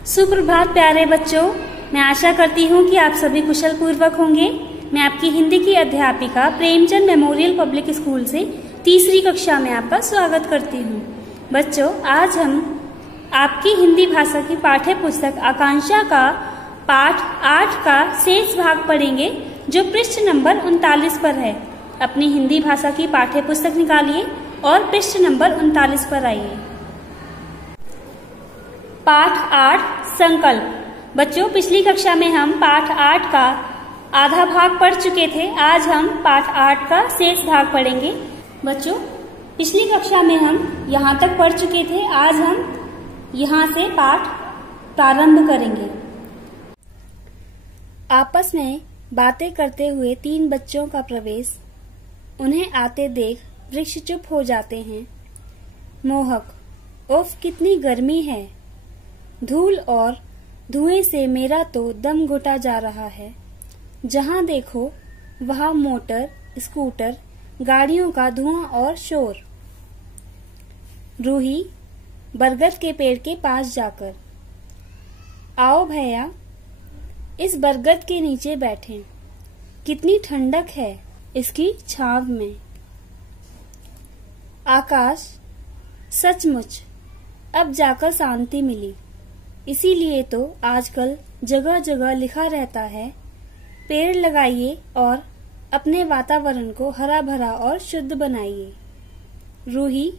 सुप्रभात प्यारे बच्चों, मैं आशा करती हूँ कि आप सभी कुशल पूर्वक होंगे। मैं आपकी हिंदी की अध्यापिका प्रेमचंद मेमोरियल पब्लिक स्कूल से तीसरी कक्षा में आपका स्वागत करती हूँ। बच्चों, आज हम आपकी हिंदी भाषा की पाठ्य पुस्तक आकांक्षा का पाठ 8 का शेष भाग पढ़ेंगे, जो पृष्ठ नंबर 39 पर है। अपनी हिंदी भाषा की पाठ्य पुस्तक निकालिए और पृष्ठ नंबर 39 पर आइए। पाठ 8 संकल्प। बच्चों, पिछली कक्षा में हम पाठ 8 का आधा भाग पढ़ चुके थे। आज हम पाठ 8 का शेष भाग पढ़ेंगे। बच्चों, पिछली कक्षा में हम यहाँ तक पढ़ चुके थे। आज हम यहाँ से पाठ प्रारंभ करेंगे। आपस में बातें करते हुए 3 बच्चों का प्रवेश। उन्हें आते देख वृक्ष चुप हो जाते हैं। मोहक, उफ कितनी गर्मी है। धूल और धुएं से मेरा तो दम घुटा जा रहा है। जहाँ देखो वहाँ मोटर, स्कूटर, गाड़ियों का धुआं और शोर। रूही बरगद के पेड़ के पास जाकर, आओ भैया, इस बरगद के नीचे बैठें। कितनी ठंडक है इसकी छांव में। आकाश, सचमुच अब जाकर शांति मिली। इसीलिए तो आजकल जगह जगह लिखा रहता है, पेड़ लगाइए और अपने वातावरण को हरा भरा और शुद्ध बनाइए। रूही,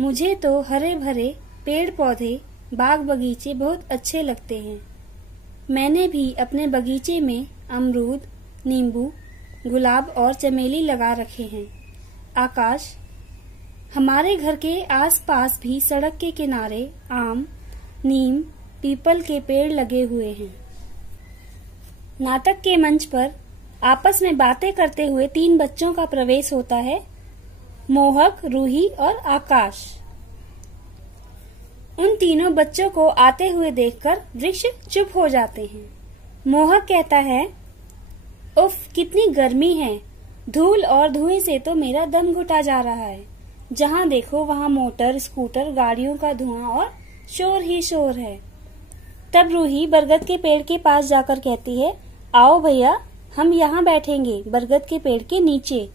मुझे तो हरे भरे पेड़ पौधे, बाग बगीचे बहुत अच्छे लगते हैं। मैंने भी अपने बगीचे में अमरूद, नींबू, गुलाब और चमेली लगा रखे हैं। आकाश, हमारे घर के आसपास भी सड़क के किनारे आम, नीम, पीपल के पेड़ लगे हुए हैं। नाटक के मंच पर आपस में बातें करते हुए 3 बच्चों का प्रवेश होता है। मोहक, रूही और आकाश। उन तीनों बच्चों को आते हुए देखकर वृक्ष चुप हो जाते हैं। मोहक कहता है, उफ कितनी गर्मी है। धूल और धुएं से तो मेरा दम घुटा जा रहा है। जहाँ देखो वहाँ मोटर, स्कूटर, गाड़ियों का धुआं और शोर ही शोर है। तब रूही बरगद के पेड़ के पास जाकर कहती है, आओ भैया, हम यहाँ बैठेंगे बरगद के पेड़ के नीचे।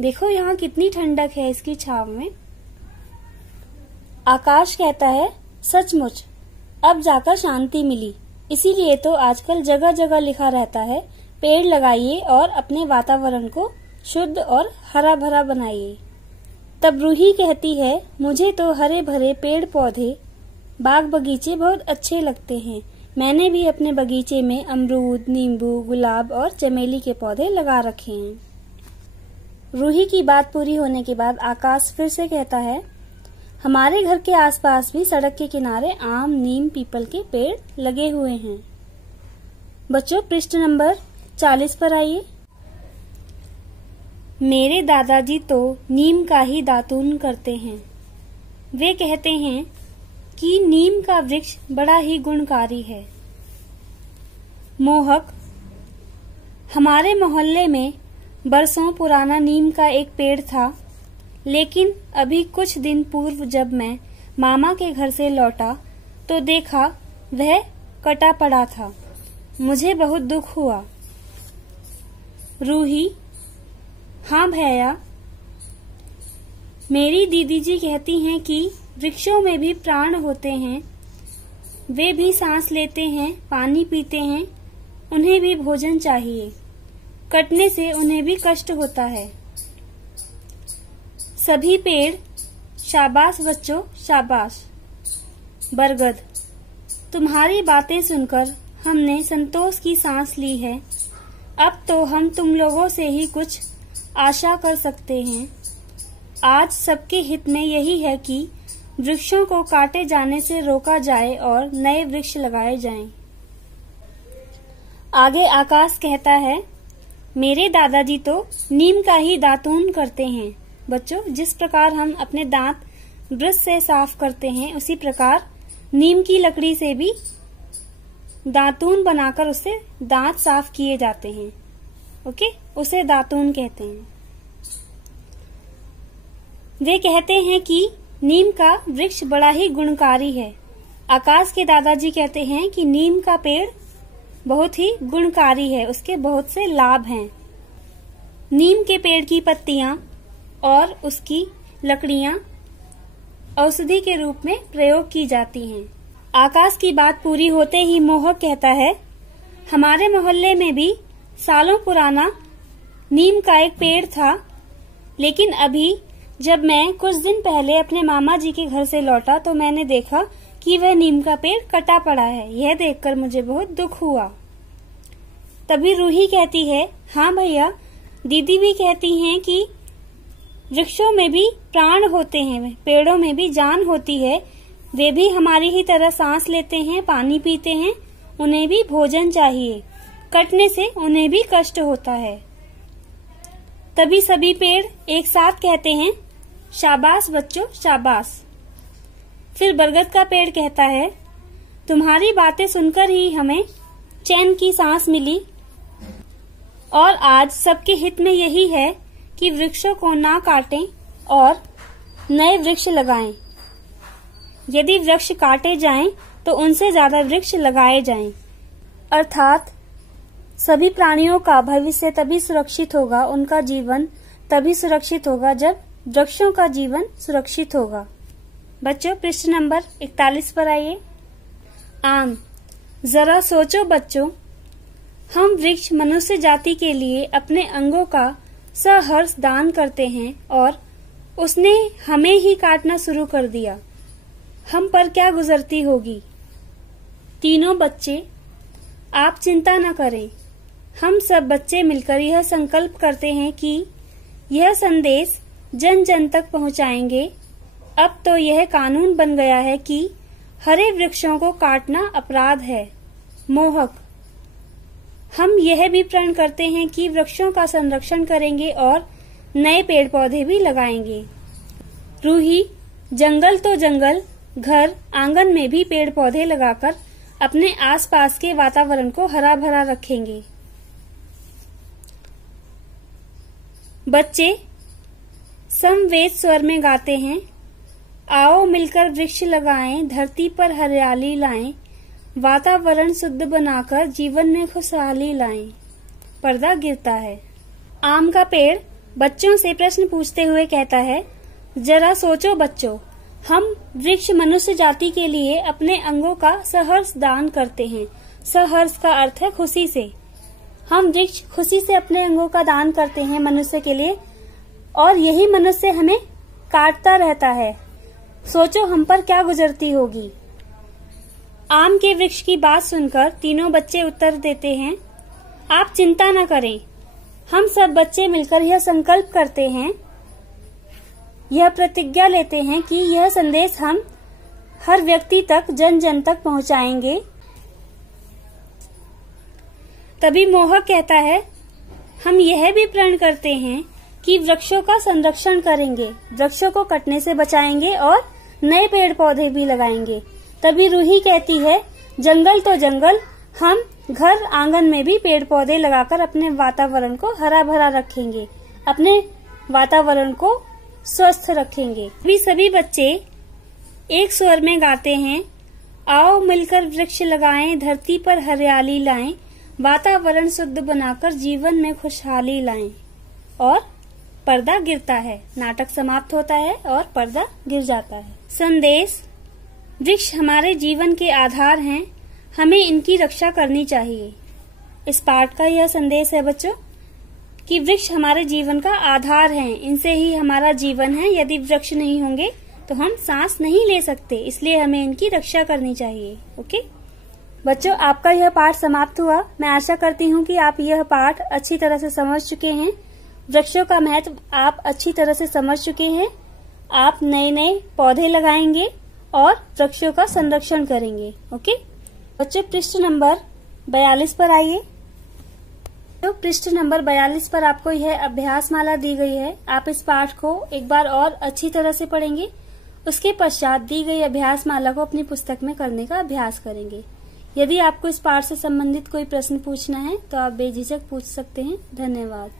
देखो यहाँ कितनी ठंडक है इसकी छांव में। आकाश कहता है, सचमुच अब जाकर शांति मिली। इसीलिए तो आजकल जगह जगह लिखा रहता है, पेड़ लगाइए और अपने वातावरण को शुद्ध और हरा भरा बनाइए। तब रूही कहती है, मुझे तो हरे भरे पेड़ पौधे, बाग बगीचे बहुत अच्छे लगते हैं। मैंने भी अपने बगीचे में अमरूद, नींबू, गुलाब और चमेली के पौधे लगा रखे हैं। रूही की बात पूरी होने के बाद आकाश फिर से कहता है, हमारे घर के आसपास भी सड़क के किनारे आम, नीम, पीपल के पेड़ लगे हुए हैं। बच्चों, पृष्ठ नंबर 40 पर आइए। मेरे दादाजी तो नीम का ही दातून करते हैं। वे कहते हैं कि नीम का वृक्ष बड़ा ही गुणकारी है। मोहक, हमारे मोहल्ले में बरसों पुराना नीम का एक पेड़ था, लेकिन अभी कुछ दिन पूर्व जब मैं मामा के घर से लौटा तो देखा वह कटा पड़ा था। मुझे बहुत दुख हुआ। रूही, हाँ भैया, मेरी दीदी जी कहती हैं कि वृक्षों में भी प्राण होते हैं। वे भी सांस लेते हैं, पानी पीते हैं, उन्हें भी भोजन चाहिए। कटने से उन्हें भी कष्ट होता है। सभी पेड़, शाबाश बच्चों, शाबाश। बरगद, तुम्हारी बातें सुनकर हमने संतोष की सांस ली है। अब तो हम तुम लोगों से ही कुछ आशा कर सकते हैं। आज सबके हित में यही है कि वृक्षों को काटे जाने से रोका जाए और नए वृक्ष लगाए जाएं। आगे आकाश कहता है, मेरे दादाजी तो नीम का ही दातून करते हैं। बच्चों, जिस प्रकार हम अपने दांत ब्रश से साफ करते हैं, उसी प्रकार नीम की लकड़ी से भी दातून बनाकर उससे दांत साफ किए जाते हैं। ओके, उसे दातून कहते हैं। वे कहते हैं कि नीम का वृक्ष बड़ा ही गुणकारी है। आकाश के दादाजी कहते हैं कि नीम का पेड़ बहुत ही गुणकारी है, उसके बहुत से लाभ हैं। नीम के पेड़ की पत्तियां और उसकी लकड़ियां औषधि के रूप में प्रयोग की जाती हैं। आकाश की बात पूरी होते ही मोहक कहता है, हमारे मोहल्ले में भी सालों पुराना नीम का एक पेड़ था, लेकिन अभी जब मैं कुछ दिन पहले अपने मामा जी के घर से लौटा तो मैंने देखा कि वह नीम का पेड़ कटा पड़ा है। यह देखकर मुझे बहुत दुख हुआ। तभी रूही कहती है, हाँ भैया, दीदी भी कहती हैं कि वृक्षों में भी प्राण होते हैं, पेड़ों में भी जान होती है, वे भी हमारी ही तरह सांस लेते हैं, पानी पीते हैं, उन्हें भी भोजन चाहिए, कटने से उन्हें भी कष्ट होता है। तभी सभी पेड़ एक साथ कहते हैं, शाबाश बच्चों शाबाश। फिर बरगद का पेड़ कहता है, तुम्हारी बातें सुनकर ही हमें चैन की सांस मिली और आज सबके हित में यही है कि वृक्षों को ना काटें और नए वृक्ष लगाएं। यदि वृक्ष काटे जाएं तो उनसे ज्यादा वृक्ष लगाए जाएं। अर्थात सभी प्राणियों का भविष्य तभी सुरक्षित होगा, उनका जीवन तभी सुरक्षित होगा जब वृक्षों का जीवन सुरक्षित होगा। बच्चों, पृष्ठ नंबर 41 पर आइए। आम, जरा सोचो बच्चों, हम वृक्ष मनुष्य जाति के लिए अपने अंगों का सहर्ष दान करते हैं और उसने हमें ही काटना शुरू कर दिया, हम पर क्या गुजरती होगी। तीनों बच्चे, आप चिंता न करें, हम सब बच्चे मिलकर यह संकल्प करते हैं कि यह संदेश जन जन तक पहुंचाएंगे। अब तो यह कानून बन गया है कि हरे वृक्षों को काटना अपराध है। मोहक, हम यह भी प्रण करते हैं कि वृक्षों का संरक्षण करेंगे और नए पेड़ पौधे भी लगाएंगे। रूही, जंगल तो जंगल, घर आंगन में भी पेड़ पौधे लगाकर अपने आसपास के वातावरण को हरा भरा रखेंगे। बच्चे समवेत स्वर में गाते हैं, आओ मिलकर वृक्ष लगाएं, धरती पर हरियाली लाएं, वातावरण शुद्ध बनाकर जीवन में खुशहाली लाएं। पर्दा गिरता है। आम का पेड़ बच्चों से प्रश्न पूछते हुए कहता है, जरा सोचो बच्चों, हम वृक्ष मनुष्य जाति के लिए अपने अंगों का सहर्ष दान करते हैं। सहर्ष का अर्थ है खुशी से। हम वृक्ष खुशी से अपने अंगों का दान करते हैं मनुष्य के लिए, और यही मनुष्य हमें काटता रहता है। सोचो हम पर क्या गुजरती होगी। आम के वृक्ष की बात सुनकर तीनों बच्चे उत्तर देते हैं, आप चिंता न करें, हम सब बच्चे मिलकर यह संकल्प करते हैं, यह प्रतिज्ञा लेते हैं कि यह संदेश हम हर व्यक्ति तक जन जन तक पहुंचाएंगे। तभी मोहक कहता है, हम यह भी प्रण करते हैं कि वृक्षों का संरक्षण करेंगे, वृक्षों को कटने से बचाएंगे और नए पेड़ पौधे भी लगाएंगे। तभी रूही कहती है, जंगल तो जंगल, हम घर आंगन में भी पेड़ पौधे लगाकर अपने वातावरण को हरा भरा रखेंगे, अपने वातावरण को स्वस्थ रखेंगे। भी सभी बच्चे एक स्वर में गाते हैं, आओ मिलकर वृक्ष लगाएं, धरती पर हरियाली लाएं, वातावरण शुद्ध बनाकर जीवन में खुशहाली लाएं। और पर्दा गिरता है। नाटक समाप्त होता है और पर्दा गिर जाता है। संदेश, वृक्ष हमारे जीवन के आधार हैं, हमें इनकी रक्षा करनी चाहिए। इस पाठ का यह संदेश है बच्चों कि वृक्ष हमारे जीवन का आधार हैं, इनसे ही हमारा जीवन है। यदि वृक्ष नहीं होंगे तो हम सांस नहीं ले सकते, इसलिए हमें इनकी रक्षा करनी चाहिए। ओके बच्चों, आपका यह पाठ समाप्त हुआ। मैं आशा करती हूँ कि आप यह पाठ अच्छी तरह से समझ चुके हैं। वृक्षों का महत्व आप अच्छी तरह से समझ चुके हैं। आप नए नए पौधे लगाएंगे और वृक्षों का संरक्षण करेंगे। ओके बच्चों, पृष्ठ नंबर 42 पर आइए। तो पृष्ठ नंबर 42 पर आपको यह अभ्यास माला दी गई है। आप इस पाठ को एक बार और अच्छी तरह से पढ़ेंगे। उसके पश्चात दी गई अभ्यास माला को अपनी पुस्तक में करने का अभ्यास करेंगे। यदि आपको इस पाठ से संबंधित कोई प्रश्न पूछना है तो आप बेझिझक पूछ सकते हैं। धन्यवाद।